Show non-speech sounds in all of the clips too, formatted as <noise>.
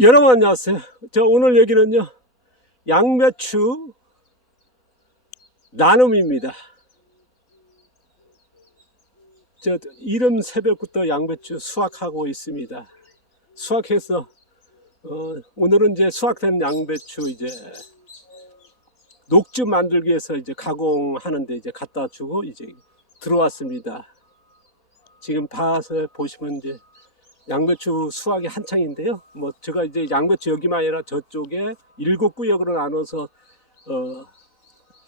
여러분 안녕하세요. 저 오늘 얘기는요 양배추 나눔입니다. 저 이른 새벽부터 양배추 수확하고 있습니다. 수확해서 어, 오늘은 이제 수확된 양배추 이제 녹즙 만들기 위해서 이제 가공하는데 이제 갖다 주고 이제 들어왔습니다. 지금 봐서 보시면 이제 양배추 수확이 한창인데요. 뭐 제가 이제 양배추 여기만 아니라 저쪽에 일곱 구역으로 나눠서 어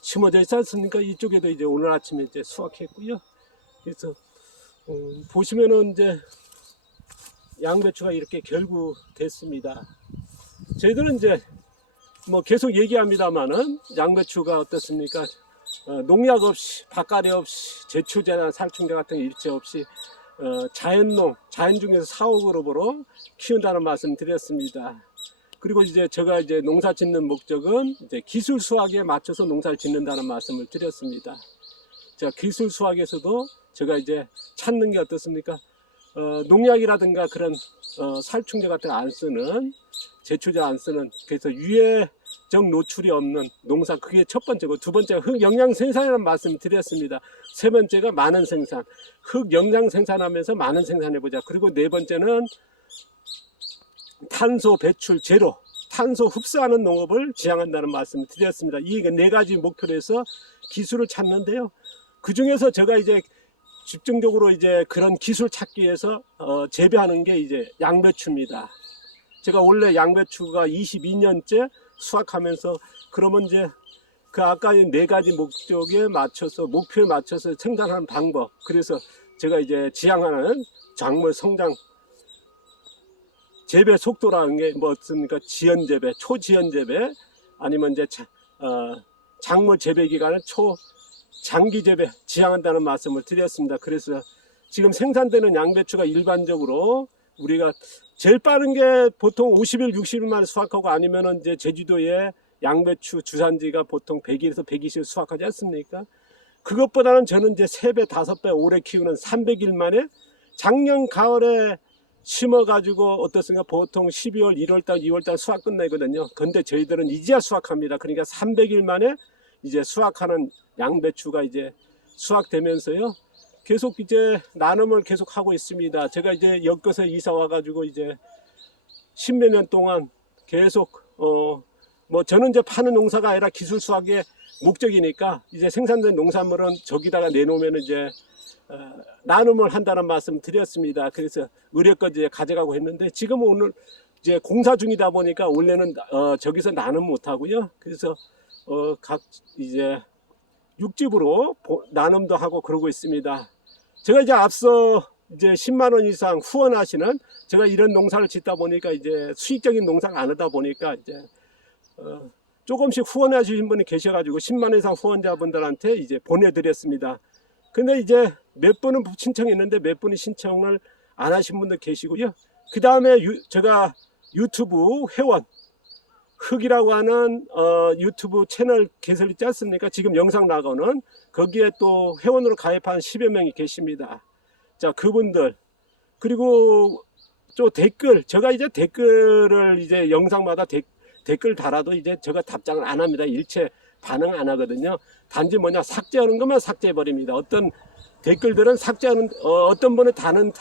심어져 있지 않습니까? 이쪽에도 이제 오늘 아침에 이제 수확했고요. 그래서 어, 보시면은 이제 양배추가 이렇게 결구 됐습니다. 저희들은 이제 뭐 계속 얘기합니다만은 양배추가 어떻습니까? 어, 농약 없이 바가리 없이 제초제나 살충제 같은 거 일체 없이 어, 자연농, 자연 중에서 사후그룹으로 키운다는 말씀 드렸습니다. 그리고 이제 제가 이제 농사 짓는 목적은 이제 기술 수학에 맞춰서 농사를 짓는다는 말씀을 드렸습니다. 자, 기술 수학에서도 제가 이제 찾는 게 어떻습니까? 어, 농약이라든가 그런 어, 살충제 같은 거 안 쓰는 제초제 안 쓰는 그래서 유해 적 노출이 없는 농사 그게 첫 번째고 두 번째가 흙 영양 생산이라는 말씀 드렸습니다. 세 번째가 많은 생산 흙 영양 생산하면서 많은 생산해 보자. 그리고 네 번째는 탄소 배출 제로 탄소 흡수하는 농업을 지향한다는 말씀을 드렸습니다. 이 네 가지 목표로 해서 기술을 찾는데요. 그 중에서 제가 이제 집중적으로 이제 그런 기술 찾기 위해서 어, 재배하는 게 이제 양배추입니다. 제가 원래 양배추가 22년째 수확하면서 그러면 이제 그 아까 네 가지 목적에 맞춰서 목표에 맞춰서 생산하는 방법 그래서 제가 이제 지향하는 작물 성장 재배 속도라는 게뭐 없습니까? 지연 재배, 초지연 재배 아니면 이제 자- 어, 작물 재배 기간을 초 장기 재배 지향한다는 말씀을 드렸습니다. 그래서 지금 생산되는 양배추가 일반적으로 우리가 제일 빠른 게 보통 50일, 60일 만에 수확하고 아니면은 이제 제주도에 양배추 주산지가 보통 100일에서 120일 수확하지 않습니까? 그것보다는 저는 이제 3배, 5배 오래 키우는 300일 만에 작년 가을에 심어가지고 어떻습니까? 보통 12월, 1월달, 2월달 수확 끝내거든요. 근데 저희들은 이제야 수확합니다. 그러니까 300일 만에 이제 수확하는 양배추가 이제 수확되면서요. 계속 이제 나눔을 계속 하고 있습니다. 제가 이제 엮어서 이사 와가지고 이제 십몇 년 동안 계속 어 뭐 저는 이제 파는 농사가 아니라 기술 수학의 목적이니까 이제 생산된 농산물은 저기다가 내놓으면 이제 어, 나눔을 한다는 말씀 드렸습니다. 그래서 의뢰까지 가져가고 했는데 지금 오늘 이제 공사 중이다 보니까 원래는 어, 저기서 나눔 못 하고요. 그래서 어, 각 이제 육집으로 보- 나눔도 하고 그러고 있습니다. 제가 이제 앞서 이제 10만 원 이상 후원하시는 제가 이런 농사를 짓다 보니까 이제 수익적인 농사가 안 하다 보니까 이제 어, 조금씩 후원해 주신 분이 계셔가지고 10만 원 이상 후원자분들한테 이제 보내드렸습니다. 근데 이제 몇 분은 신청했는데 몇 분이 신청을 안 하신 분들 계시고요. 그 다음에 제가 유튜브 회원 흑이라고 하는 어, 유튜브 채널 개설 있지 않습니까? 지금 영상 나가는 거기에 또 회원으로 가입한 10여 명이 계십니다. 자, 그분들 그리고 또 댓글 제가 이제 댓글을 이제 영상마다 데- 댓글 달아도 이제 제가 답장을 안 합니다. 일체 반응 안 하거든요. 단지 뭐냐 삭제하는 것만 삭제해 버립니다. 어떤 댓글들은 삭제하는 어, 떤 분은 다는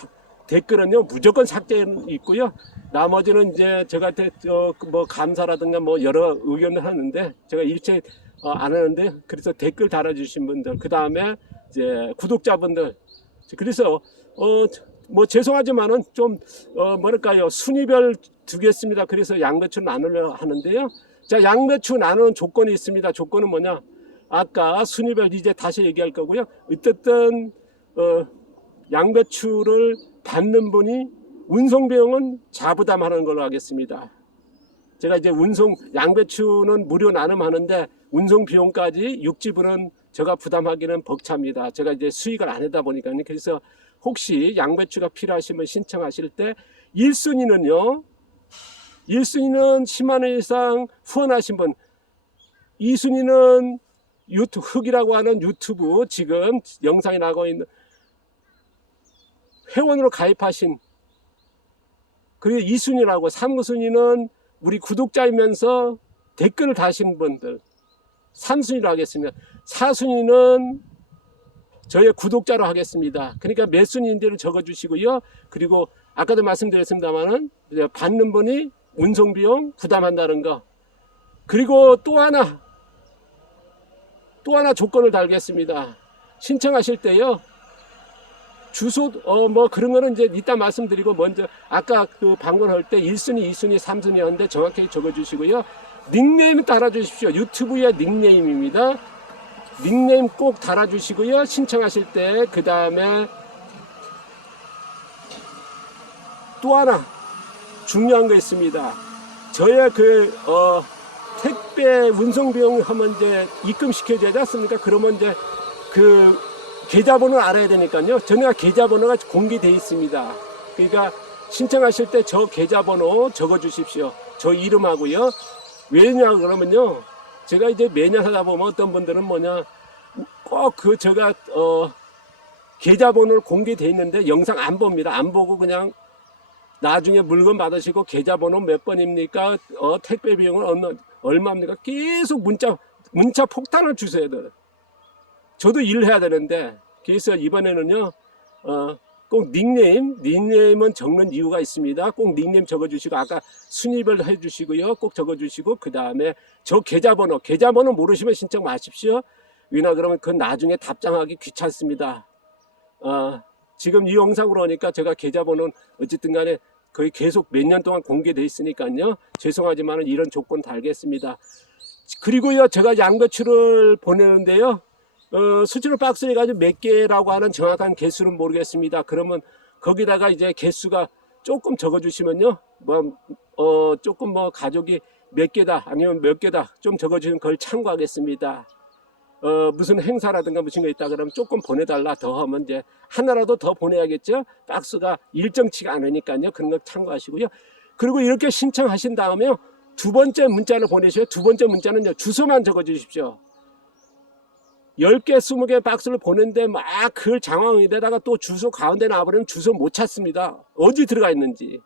댓글은요 무조건 삭제 있고요. 나머지는 이제 저한테 어, 뭐 감사라든가 뭐 여러 의견을 하는데 제가 일체 어, 안 하는데 그래서 댓글 달아주신 분들 그 다음에 이제 구독자분들 그래서 어 뭐 죄송하지만은 좀 어 뭐랄까요 순위별 두겠습니다. 그래서 양배추 나누려 하는데요. 자 양배추 나누는 조건이 있습니다. 조건은 뭐냐? 아까 순위별 이제 다시 얘기할 거고요. 어쨌든 어 양배추를 받는 분이 운송 비용은 자부담하는 걸로 하겠습니다. 제가 이제 운송 양배추는 무료 나눔하는데 운송 비용까지 육지분은 제가 부담하기는 벅찹니다. 제가 이제 수익을 안 하다 보니까 그래서 혹시 양배추가 필요하시면 신청하실 때 1순위는요. 1순위는 10만 원 이상 후원하신 분 2순위는 유튜브 흑이라고 하는 유튜브 지금 영상이 나가고 있는 회원으로 가입하신 그리고 2순위라고 3순위는 우리 구독자이면서 댓글을 다신 분들 3순위로 하겠습니다. 4순위는 저의 구독자로 하겠습니다. 그러니까 몇 순위인지를 적어주시고요. 그리고 아까도 말씀드렸습니다만은 받는 분이 운송 비용 부담한다는 거. 그리고 또 하나 또 하나 조건을 달겠습니다. 신청하실 때요. 주소 어 뭐 그런 거는 이제 이따 말씀드리고 먼저 아까 그 방문할 때 1순위, 2순위, 3순위였는데 정확하게 적어 주시고요. 닉네임 달아 주십시오. 유튜브의 닉네임입니다. 닉네임 꼭 달아 주시고요. 신청하실 때 그다음에 또 하나 중요한 거 있습니다. 저의 그 어, 택배 운송 비용 하면 이제 입금시켜야 되지 않습니까? 그러면 이제 그 계좌번호를 알아야 되니까요. 전화 계좌번호가 공개되어 있습니다. 그러니까 신청하실 때 저 계좌번호 적어 주십시오. 저 이름하고요. 왜냐 그러면요. 제가 이제 매년 하다 보면 어떤 분들은 뭐냐 꼭 그 제가 어 계좌번호를 공개돼 있는데 영상 안 봅니다. 안 보고 그냥 나중에 물건 받으시고 계좌번호 몇 번입니까? 어, 택배 비용은 얼마입니까? 계속 문자 문자 폭탄을 주셔야 돼요. 저도 일을 해야 되는데 그래서 이번에는요 어, 꼭 닉네임 닉네임은 적는 이유가 있습니다. 꼭 닉네임 적어주시고 아까 순위별 해주시고요. 꼭 적어주시고 그 다음에 저 계좌번호 계좌번호 모르시면 신청 마십시오. 왜냐 그러면 그 나중에 답장하기 귀찮습니다. 어, 지금 이 영상으로 하니까 제가 계좌번호는 어쨌든 간에 거의 계속 몇 년 동안 공개돼 있으니까요. 죄송하지만 이런 조건 달겠습니다. 그리고요, 제가 양배추를 보내는데요. 어, 수치로 박스에 가지고 몇 개라고 하는 정확한 개수는 모르겠습니다. 그러면 거기다가 이제 개수가 조금 적어주시면요. 뭐, 어, 조금 뭐 가족이 몇 개다 아니면 몇 개다 좀 적어주시면 그걸 참고하겠습니다. 어, 무슨 행사라든가 무슨 거 있다 그러면 조금 보내달라 더 하면 이제 하나라도 더 보내야겠죠. 박스가 일정치가 않으니까요. 그런 거 참고하시고요. 그리고 이렇게 신청하신 다음에요. 두 번째 문자를 보내셔요. 두 번째 문자는요. 주소만 적어 주십시오. 10개, 20개 박스를 보는데 막 그 장황에다가 또 주소 가운데 놔버리면 주소 못 찾습니다. 어디 들어가 있는지.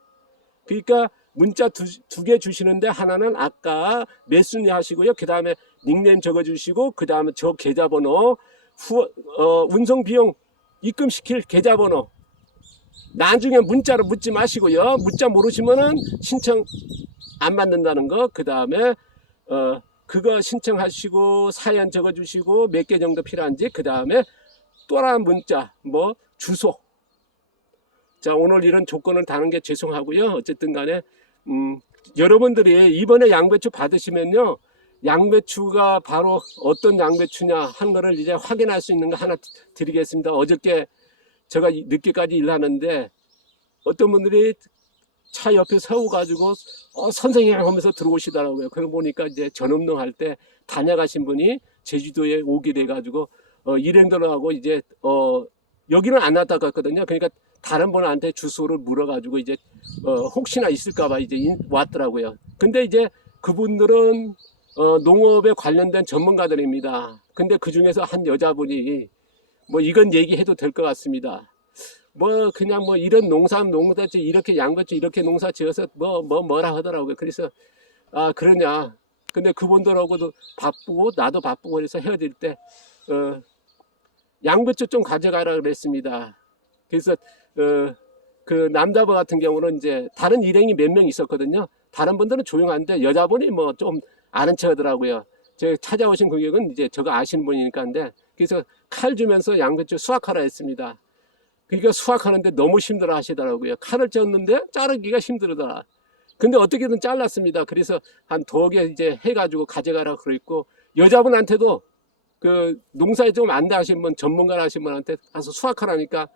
그러니까 문자 두개 주시는데 하나는 아까 몇 순위 하시고요. 그 다음에 닉네임 적어주시고 그 다음에 저 계좌번호 후, 어, 운송 비용 입금시킬 계좌번호 나중에 문자로 묻지 마시고요. 문자 모르시면은 신청 안 받는다는 거. 그 다음에 어, 그거 신청하시고 사연 적어주시고 몇 개 정도 필요한지 그 다음에 또 하나 문자 뭐 주소. 자 오늘 이런 조건을 다는 게 죄송하고요. 어쨌든 간에 음, 여러분들이 이번에 양배추 받으시면요. 양배추가 바로 어떤 양배추냐 한 거를 이제 확인할 수 있는 거 하나 드리겠습니다. 어저께 제가 이- 늦게까지 일하는데 어떤 분들이 차 옆에 세워가지고 어, 선생님 하면서 들어오시더라고요. 그러고 보니까 이제 전업농 할 때 다녀가신 분이 제주도에 오게 돼가지고 어, 일행도를 하고 이제 어, 여기는 안 왔다 갔거든요. 그러니까 다른 분한테 주소를 물어가지고 이제 어, 혹시나 있을까봐 이제 인- 왔더라고요. 근데 이제 그분들은 어, 농업에 관련된 전문가들입니다. 근데 그 중에서 한 여자분이 뭐 이건 얘기해도 될 것 같습니다. 뭐 그냥 뭐 이런 농사 농사 지 이렇게 양배추 이렇게 농사 지어서 뭐 뭐 뭐, 라 하더라고요. 그래서 아 그러냐. 근데 그분들하고도 바쁘고 나도 바쁘고 그래서 헤어질 때 어, 양배추 좀 가져가라 그랬습니다. 그래서 어, 그 남자분 같은 경우는 이제 다른 일행이 몇 명 있었거든요. 다른 분들은 조용한데 여자분이 뭐 좀 아는 척하더라고요. 제 찾아오신 고객은 이제 저거 아시는 분이니까인데 그래서 칼 주면서 양배추 수확하라 했습니다. 그러니까 수확하는데 너무 힘들어 하시더라고요. 칼을 쪘는데 자르기가 힘들더라. 근데 어떻게든 잘랐습니다. 그래서 한두개 이제 해가지고 가져가라 그랬고 여자분한테도 그 농사에 좀 안다 하신 분 전문가 하신 분한테 가서 수확하라니까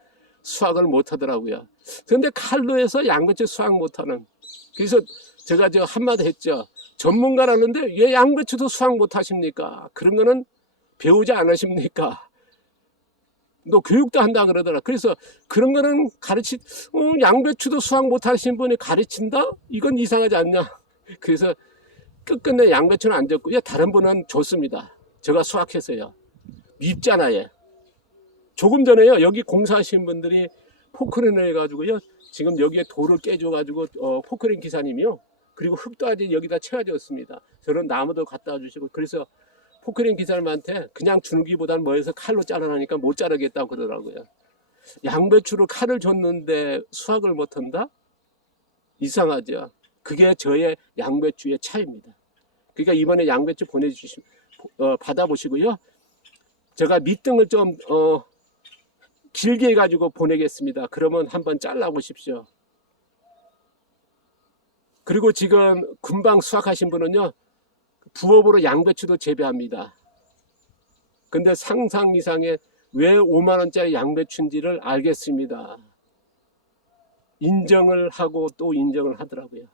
수확을 못 하더라고요. 근데 칼로 해서 양배추 수확 못 하는. 그래서 제가 저 한마디 했죠. 전문가라는데 왜 양배추도 수확 못 하십니까? 그런 거는 배우지 않으십니까? 너 교육도 한다 그러더라. 그래서 그런 거는 가르치, 어, 양배추도 수확 못 하신 분이 가르친다? 이건 이상하지 않냐? <laughs> 그래서 끝끝내 양배추는 안 줬고요. 다른 분은 줬습니다. 제가 수확해서요. 밉잖아요. 조금 전에요. 여기 공사하신 분들이 포크레인을 해가지고요. 지금 여기에 돌을 깨줘가지고 어, 포크레인 기사님이요. 그리고 흙도 아직 여기다 채워졌습니다. 저런 나무도 갖다 주시고 그래서 포크레인 기사님한테 그냥 주기보다는 뭐해서 칼로 자르라니까 못 자르겠다고 그러더라고요. 양배추로 칼을 줬는데 수확을 못한다? 이상하죠. 그게 저의 양배추의 차이입니다. 그러니까 이번에 양배추 보내주시 어, 받아보시고요. 제가 밑등을 좀 어, 길게 해가지고 보내겠습니다. 그러면 한번 잘라보십시오. 그리고 지금 금방 수확하신 분은요, 부업으로 양배추도 재배합니다. 근데 상상 이상의 왜 5만원짜리 양배추인지를 알겠습니다. 인정을 하고 또 인정을 하더라고요.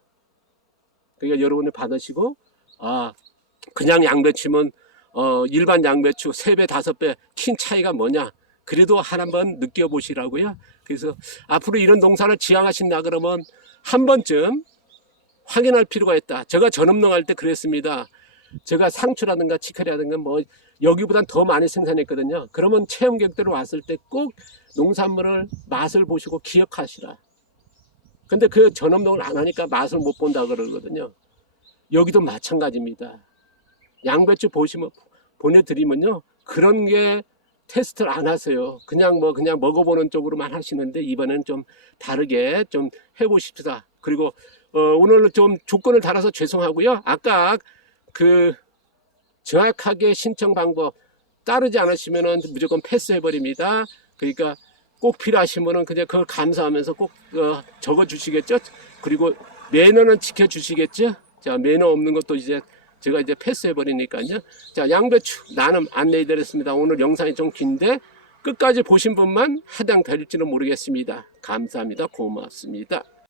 그러니까 여러분이 받으시고, 아, 그냥 양배추면, 어, 일반 양배추 3배, 5배 킨 차이가 뭐냐. 그래도 한번 느껴보시라고요. 그래서 앞으로 이런 농사를 지향하신다 그러면 한 번쯤 확인할 필요가 있다. 제가 전업농할 때 그랬습니다. 제가 상추라든가 치카리라든가 뭐 여기보단 더 많이 생산했거든요. 그러면 체험객들 왔을 때 꼭 농산물을 맛을 보시고 기억하시라. 근데 그 전업농을 안 하니까 맛을 못 본다 그러거든요. 여기도 마찬가지입니다. 양배추 보시면 보내드리면요 그런 게 테스트를 안 하세요. 그냥 뭐 그냥 먹어보는 쪽으로만 하시는데 이번엔 좀 다르게 좀 해보십시다. 그리고 어, 오늘 좀 조건을 달아서 죄송하고요. 아까 그 정확하게 신청 방법 따르지 않으시면은 무조건 패스해 버립니다. 그러니까 꼭 필요하시면은 그냥 그걸 감사하면서 꼭 어, 적어 주시겠죠. 그리고 매너는 지켜 주시겠죠. 자 매너 없는 것도 이제 제가 이제 패스해 버리니까요. 자 양배추 나눔 안내해 드렸습니다. 오늘 영상이 좀 긴데 끝까지 보신 분만 해당될지는 모르겠습니다. 감사합니다. 고맙습니다.